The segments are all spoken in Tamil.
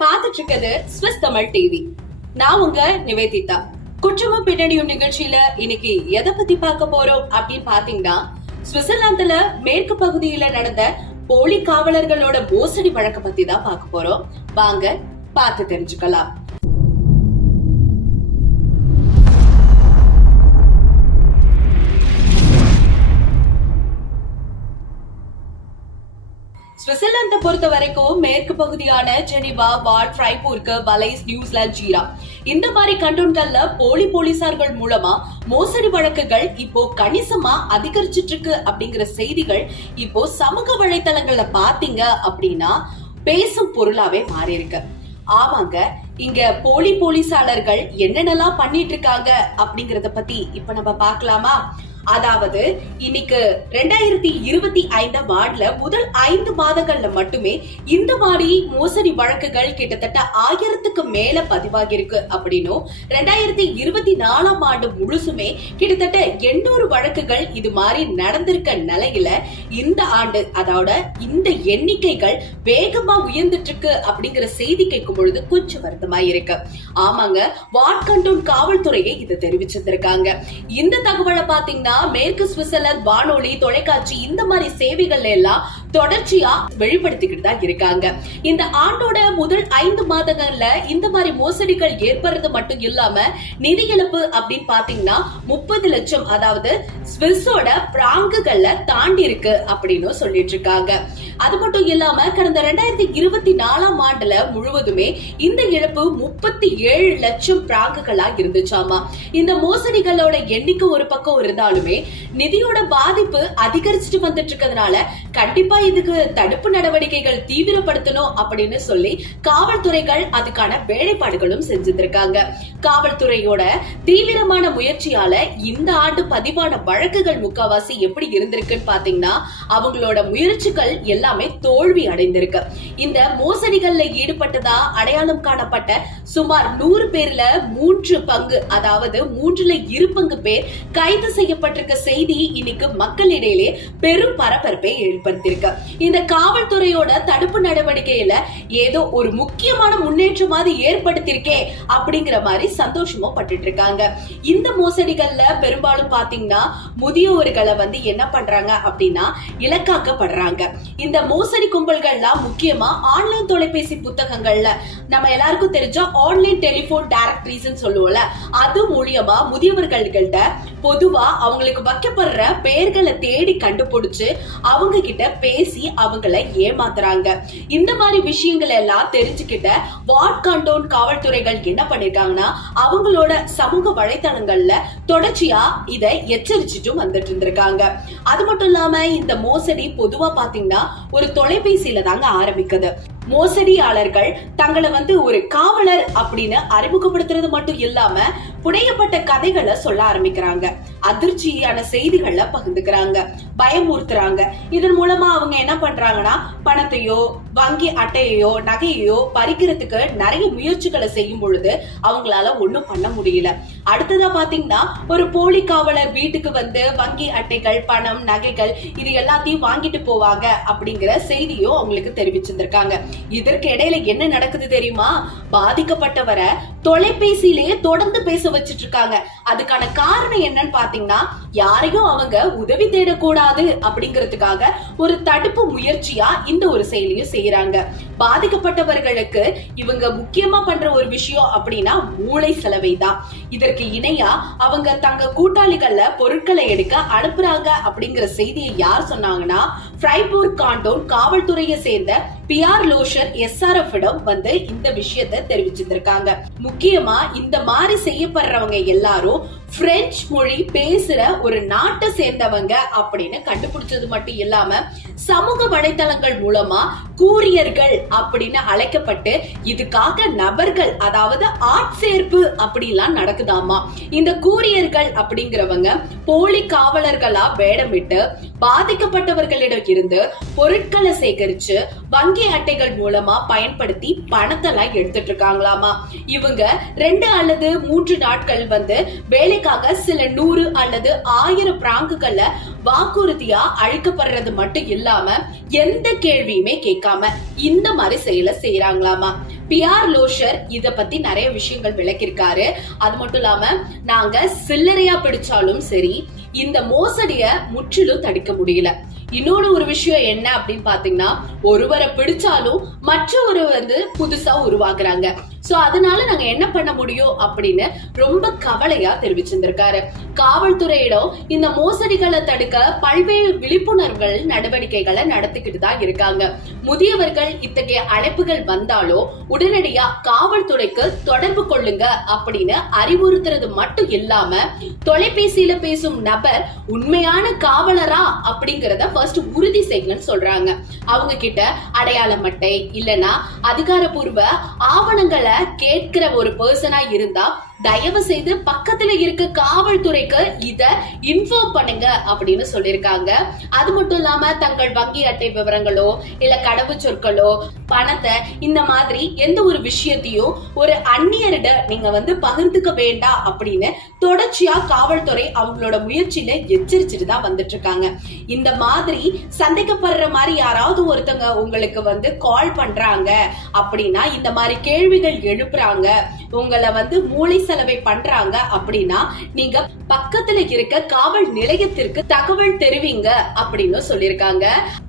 பார்த்துட்டு இருக்கிறது ஸ்விஸ் தமிழ் டிவி நான் உங்க நிவேதிதா. குற்றமும் பின்னணியும் நிகழ்ச்சியில இன்னைக்கு எதை பத்தி பார்க்க போறோம் அப்படின்னு பாத்தீங்கன்னா சுவிட்சர்லாந்துல மேற்கு பகுதியில நடந்த போலி காவலர்களோட மோசடி வழக்க பத்தி தான் பார்க்க போறோம். வாங்க பார்த்து தெரிஞ்சுக்கலாம். சுவிட்சர்லாந்தை பொறுத்த வரைக்கும் மேற்கு பகுதியான ஜெனிவா வார்ட் ஃப்ரைபூர்க்கு வலைஸ் நியூசிலாந்து ஜீரா. இந்த மாதிரி கண்டோன்கள்ல போலி போலீசார்கள் மூலமா மோசடி வழக்குகள் இப்போ கணிசமா அதிகரிச்சிட்டு இருக்கு அப்படிங்கிற செய்திகள் இப்போ சமூக வலைத்தளங்கள்ல பாத்தீங்க அப்படின்னா பேசும் பொருளாவே மாறி இருக்கு ஆமாங்க இங்க போலி போலீசாளர்கள் என்னென்னலாம் பண்ணிட்டு இருக்காங்க அப்படிங்கறத பத்தி இப்ப நம்ம பாக்கலாமா அதாவது இன்னைக்கு ரெண்டாயிரத்தி இருபத்தி ஐந்தாம் ஆண்டுல முதல் ஐந்து மாதங்கள்ல மட்டுமே இந்த மாதிரி மோசடி வழக்குகள் கிட்டத்தட்ட ஆயிரத்துக்கு மேல பதிவாகி இருக்கு அப்படின்னும் ரெண்டாயிரத்தி இருபத்தி நாலாம் ஆண்டு முழுசுமே கிட்டத்தட்ட எண்ணூறு வழக்குகள் இது மாதிரி நடந்திருக்க நிலையில இந்த ஆண்டு அதோட இந்த எண்ணிக்கைகள் வேகமா உயர்ந்துட்டு இருக்கு அப்படிங்கிற செய்தி கேட்கும் பொழுது கொஞ்சம் வருத்தமா இருக்கு ஆமாங்க வாட் கண்டோன் காவல்துறையை இது தெரிவிச்சிருந்திருக்காங்க. இந்த தகவலை பாத்தீங்கன்னா மேற்கு சுவிட்சர்லாந்து வானொலி தொலைக்காட்சி இந்த மாதிரி சேவைகள் எல்லாம் தொடர்ச்சியா வெளிப்படுத்திக்கிட்டு தான் இருக்காங்க. இந்த ஆண்டோட முதல் ஐந்து மாதங்கள்ல இந்த மாதிரி மோசடிகள் ஏற்படுறது மட்டும் இல்லாம நிதி இழப்பு அப்படின்னு பாத்தீங்கன்னா முப்பது லட்சம் அதாவது ஸ்விஸோட பிராங்குகள்ல தாண்டி இருக்கு அப்படின்னு சொல்லிட்டு இருக்காங்க. அது மட்டும் இல்லாம கடந்த ரெண்டாயிரத்தி இருபத்தி நாலாம் ஆண்டுல முழுவதுமே இந்த இழப்பு முப்பத்தி ஏழு லட்சம் பிராங்குகளா இருந்துச்சாமா. இந்த மோசடிகளோட எண்ணிக்கை ஒரு பக்கம் இருந்தாலுமே நிதியோட பாதிப்பு அதிகரிச்சுட்டு வந்துட்டு இருக்கிறதுனால கண்டிப்பா இதுக்கு தடுப்பு நடவடிக்கைகள் தீவிரப்படுத்தணும் அப்படின்னு சொல்லி காவல்துறைகள் அதுக்கான வேலைப்பாடுகளும் செஞ்சிருக்காங்க காவல்துறையோட தீவிரமான முயற்சியால இந்த ஆண்டு பதிவான வழக்குகள் முக்காவாசி எப்படி இருந்திருக்குன்னு பாத்தீங்கன்னா அவங்களோட முயற்சிகள் எல்லாமே தோல்வி அடைந்திருக்கு. இந்த மோசடிகள்ல ஈடுபட்டதா அடையாளம் காணப்பட்ட சுமார் நூறு பேர்ல மூன்று பங்கு அதாவது மூன்றுல இரு பங்கு பேர் கைது செய்யப்பட்டிருக்க செய்தி இன்னைக்கு மக்களிடையிலே பெரும் பரபரப்பை ஏற்படுத்தியிருக்கு. இந்த காவல்துறையோட தடுப்பு நடவடிக்கையில ஏதோ ஒரு முக்கியமான முன்னேற்றமாவது ஏற்படுத்தியிருக்கே அப்படிங்கிற மாதிரி சந்தோஷமும் பட்டுட்டு இருக்காங்க. இந்த மோசடிகள்ல பெரும்பாலும் பாத்தீங்கன்னா முதியோர்களை வந்து என்ன பண்றாங்க அப்படின்னா இலக்காக்கப்படுறாங்க. இந்த மோசடி கும்பல்கள்லாம் முக்கியமா ஆன்லைன் தொலைபேசி புத்தகங்கள்ல நம்ம எல்லாருக்கும் தெரிஞ்ச ஆன்லைன் டெலிபோன் டைரக்டரிஸ் சொல்லுவோம்ல அது மூலியமா முதியவர்கள்கிட்ட பொதுவா அவங்களுக்கு வைக்கப்படுற பெயர்களை தேடி கண்டுபிடிச்சு அவங்க கிட்ட பேச அவங்கள ஏமாத்துறாங்க. இந்த மாதிரி விஷயங்கள் எல்லாம் தெரிஞ்சுக்கிட்ட வார்ட் கண்டோன் காவல்துறைகள் என்ன பண்ணிருக்காங்கன்னா அவங்களோட சமூக வலைத்தளங்கள்ல தொடர்ச்சியா இதை எச்சரிச்சுட்டும் வந்துட்டு இருந்திருக்காங்க. அது மட்டும் இல்லாம இந்த மோசடி பொதுவா பாத்தீங்கன்னா ஒரு தொலைபேசியில தாங்க ஆரம்பிக்குது. மோசடியாளர்கள் தங்களை வந்து ஒரு காவலர் அப்படின்னு அறிமுகப்படுத்துறது மட்டும் இல்லாம புனையப்பட்ட கதைகளை சொல்ல ஆரம்பிக்கிறாங்க. அதிர்ச்சியான செய்திகளை பகிர்ந்துக்கிறாங்க. பயமுறுத்துறாங்க. இதன் மூலமா அவங்க என்ன பண்றாங்கன்னா பணத்தையோ வங்கி அட்டையோ நகையோ பறிக்கிறதுக்கு நிறைய முயற்சிகளை செய்யும் பொழுது அவங்களால ஒண்ணும் பண்ண முடியல. அடுத்ததா பாத்தீங்கன்னா ஒரு போலி காவலர் வீட்டுக்கு வந்து வங்கி அட்டைகள் பணம் நகைகள் இது எல்லாத்தையும் வாங்கிட்டு போவாங்க அப்படிங்கிற செய்தியும் அவங்களுக்கு தெரிவிச்சிருந்திருக்காங்க. இதற்கு இடையில என்ன நடக்குது தெரியுமா? பாதிக்கப்பட்டவரை தொலைபேசியிலேயே தொடர்ந்து பேச வச்சிட்டு இருக்காங்க அதுக்கான காரணம் என்னன்னு பாத்தீங்கன்னா யாரையும் அவங்க உதவி தேடக்கூடாது அப்படிங்கிறதுக்காக ஒரு தடுப்பு முயற்சியா இந்த ஒரு செயலியும் செய்யறாங்க பாதிக்கப்பட்டவர்களுக்கு இவங்க முக்கியமா பண்ற ஒரு விஷயம் அப்படின்னா மூளை செலவை தான் இதற்கு இணையா அவங்க தங்க கூட்டாளிகள்ல பொருட்களை எடுக்க அனுப்புறாங்க அப்படிங்கிற செய்தியை யார் சொன்னாங்கன்னா பிரைபூர் காண்டோன் காவல்துறையை சேர்ந்த பிஆர் லோஷர் எஸ்ஆர்எஃப் இடம் வந்து இந்த விஷயத்தை தெரிவிச்சிருந்திருக்காங்க. முக்கியமா இந்த மாதிரி செய்யப்படுறவங்க எல்லாரும் பிரெஞ்சு மொழி பேசுற ஒரு நாட்டை சேர்ந்தவங்க அப்படின்னு கண்டுபிடிச்சது மட்டும் இல்லாம சமூக வலைதளங்கள் மூலமா கூரியர்கள் அப்படின்னு அழைக்கப்பட்டு இதுக்காக நபர்கள் அதாவது ஆட்சேர்ப்பு அப்படிலாம் நடக்குதாமா? இந்த கூரியர்கள் அப்படிங்கிறவங்க போலி காவலர்களா வேடமிட்டு பாதிக்கப்பட்டவர்களிடம் இருந்து பொருட்களை சேகரிச்சு வங்கி அட்டைகள் மூலமா பயன்படுத்தி பணத்தெல்லாம் எடுத்துட்டு இருக்காங்களாமா? இவங்க ரெண்டு அல்லது மூன்று நாட்கள் வந்து வேலை வேலைக்காக சில நூறு அல்லது ஆயிரம் பிராங்குகள்ல வாக்குறுதியா அழிக்கப்படுறது மட்டும் இல்லாம எந்த கேள்வியுமே கேட்காம இந்த மாதிரி செயலை செய்யறாங்களாமா பிஆர் லோஷர் இத பத்தி நிறைய விஷயங்கள் விளக்கியிருக்காரு. அது மட்டும் இல்லாம நாங்க சில்லறையா பிடிச்சாலும் சரி இந்த மோசடிய முற்றிலும் தடுக்க முடியல. இன்னொரு ஒரு விஷயம் என்ன அப்படின்னு பாத்தீங்கன்னா ஒருவரை பிடிச்சாலும் மற்றொரு வந்து புதுசா உருவாக்குறாங்க. சோ அதனால நாங்க என்ன பண்ண முடியும் அப்படின்னு ரொம்ப கவலையா தெரிவிச்சிருந்திருக்காரு. காவல்துறையிடம் இந்த மோசடிகளை தடுக்க பல்வேறு விழிப்புணர்வுகள் நடவடிக்கைகளை நடத்திக்கிட்டு தான் இருக்காங்க. முதியவர்கள் இத்தகைய அழைப்புகள் வந்தாலோ உடனடியா காவல்துறைக்கு தொடர்பு கொள்ளுங்க அப்படின்னு அறிவுறுத்துறது மட்டும் இல்லாம தொலைபேசியில பேசும் நபர் உண்மையான காவலரா அப்படிங்கறத ஃபர்ஸ்ட் உறுதி செய்யுங்கன்னு சொல்றாங்க. அவங்க கிட்ட அடையாள அட்டை இல்லனா அதிகாரப்பூர்வ ஆவணங்களை கேட்கிற ஒரு பர்சனா இருந்தா தயவு செய்து பக்கத்துல இருக்க காவல்துறைக்கு இத இன்ஃபார்ம் பண்ணுங்க அப்படின்னு சொல்லியிருக்காங்க அது மட்டும் இல்லாம தங்கள் வங்கி அட்டை விவரங்களோ இல்ல கடவு சொற்களோ பணத்தை இந்த மாதிரி எந்த ஒரு விஷயத்தையும் ஒரு அந்நியரிட நீங்க வந்து பகிர்ந்துக்க வேண்டாம் அப்படின்னு தொடர்ச்சியா காவல்துறை அவங்களோட முயற்சியில எச்சரிச்சுட்டு தான் வந்துட்டு இருக்காங்க இந்த மாதிரி சந்தேகப்படுற மாதிரி யாராவது ஒருத்தங்க உங்களுக்கு வந்து கால் பண்றாங்க அப்படின்னா இந்த மாதிரி கேள்விகள் எழுப்புறாங்க உங்களை வந்து மூளை செலவை பண்றாங்க அப்படின்னா நீங்க பக்கத்துல இருக்க காவல் நிலையத்திற்கு தகவல் தெரிவிங்க அப்படின்னு சொல்லியிருக்காங்க.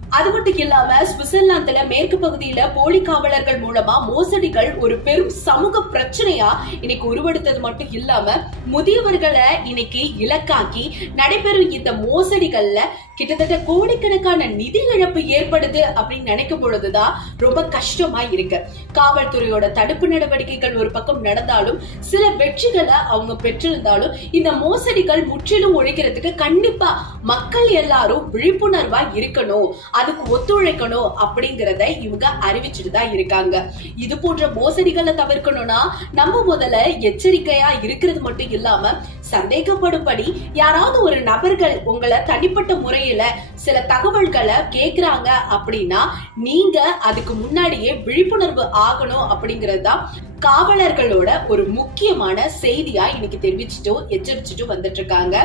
அது மட்டும் இல்லாம சுவிட்சர்லாந்துல மேற்கு பகுதியில போலி காவலர்கள் மூலமா மோசடிகள் ஒரு பெரும் சமூக பிரச்சனையா இன்னைக்கு உருவெடுத்தது மட்டும் இல்லாம முதியவர்களை இன்னைக்கு இலக்காக்கி நடைபெறும் இந்த மோசடிகள்ல கிட்டத்தட்ட கோடிக்கணக்கான நிதி இழப்பு ஏற்படுது அப்படின்னு நினைக்கும் பொழுதுதான் ரொம்ப கஷ்டமா இருக்கு. காவல்துறையோட தடுப்பு நடவடிக்கைகள் ஒரு பக்கம் நடந்தாலும் சில வெற்றிகளை அவங்க பெற்றிருந்தாலும் இந்த மோசடிகள் முற்றிலும் ஒழிக்கிறதுக்கு கண்டிப்பா மக்கள் எல்லாரும் விழிப்புணர்வா இருக்கணும் அதுக்கு ஒத்துழைக்கணும் அப்படிங்கறத இவங்க அறிவிச்சுட்டு தான் இருக்காங்க. இது போன்ற மோசடிகளை தவிர்க்கணும்னா நம்ம முதல்ல எச்சரிக்கையா இருக்கிறது மட்டும் இல்லாம சந்தேகப்படும்படி யாராவது ஒரு நபர்கள் உங்களை தனிப்பட்ட முறையில சில தகவல்களை கேக்குறாங்க அப்படின்னா நீங்க அதுக்கு முன்னாடியே விழிப்புணர்வு ஆகணும் அப்படிங்கிறது தான் காவலர்களோட ஒரு முக்கியமான செய்தியா இன்னைக்கு தெரிவிச்சுட்டும் எச்சரிச்சுட்டும் வந்துட்டு இருக்காங்க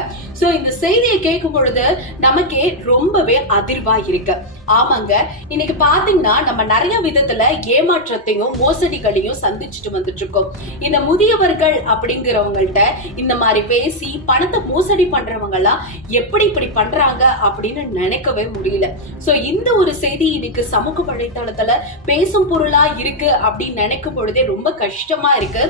சோ இந்த செய்தியை கேட்கும் பொழுது நமக்கே ரொம்பவே அதிர்வா இருக்கு. ஆமாங்க இன்னைக்கு பாத்தீங்கன்னா நம்ம நிறைய விதத்துல ஏமாற்றத்தையும் மோசடிகளையும் சந்திச்சுட்டு வந்துட்டு இருக்கோம் இந்த முதியவர்கள் அப்படிங்கிறவங்கள்ட்ட இந்த மாதிரி பேசி பணத்தை மோசடி பண்றவங்க எல்லாம் எப்படி இப்படி பண்றாங்க அப்படின்னு நினைக்கவே முடியல. சோ இந்த ஒரு செய்தி இன்னைக்கு சமூக வலைத்தளத்துல பேசும் பொருளா இருக்கு அப்படின்னு நினைக்கும் பொழுதே ரொம்ப கஷ்டமா இருக்கு.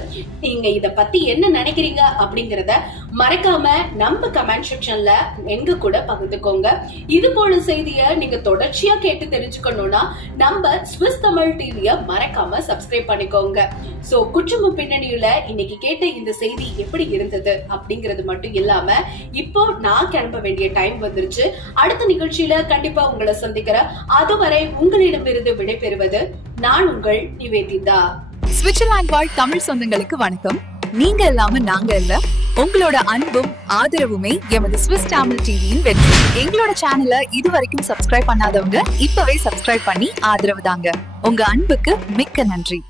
நீங்க இத பத்தி என்ன நினைக்கிறீங்க அப்படிங்கறத மறக்காம நம்ம கமெண்ட் செக்ஷன்ல எங்க கூட பகிர்ந்துக்கோங்க. இது போல செய்திய நீங்க தொடர்ச்சியா கேட்டு தெரிஞ்சுக்கணும்னா நம்ம ஸ்விஸ் தமிழ் டிவிய மறக்காம சப்ஸ்கிரைப் பண்ணிக்கோங்க. சோ குற்றம பின்னணியில இன்னைக்கு கேட்ட இந்த செய்தி எப்படி இருந்தது அப்படிங்கறது மட்டும் இல்லாம இப்போ நான் கிளம்ப வேண்டிய டைம் வந்துருச்சு. அடுத்த நிகழ்ச்சி நிகழ்ச்சியில கண்டிப்பா உங்களை சந்திக்கிறேன். அதுவரை உங்களிடமிருந்து விடைபெறுவது நான் உங்கள் நிவேதிதா. சுவிட்சர்லாந்து வாழ் தமிழ் சொந்தங்களுக்கு வணக்கம். நீங்க இல்லாம நாங்க இல்ல. உங்களோட அன்பும் ஆதரவுமே எமது ஸ்விஸ் தமிழ் டிவியின் வெற்றி. எங்களோட சேனலை இதுவரைக்கும் சப்ஸ்கிரைப் பண்ணாதவங்க இப்பவே சப்ஸ்கிரைப் பண்ணி ஆதரவு தாங்க. உங்க அன்புக்கு மிக்க நன்றி.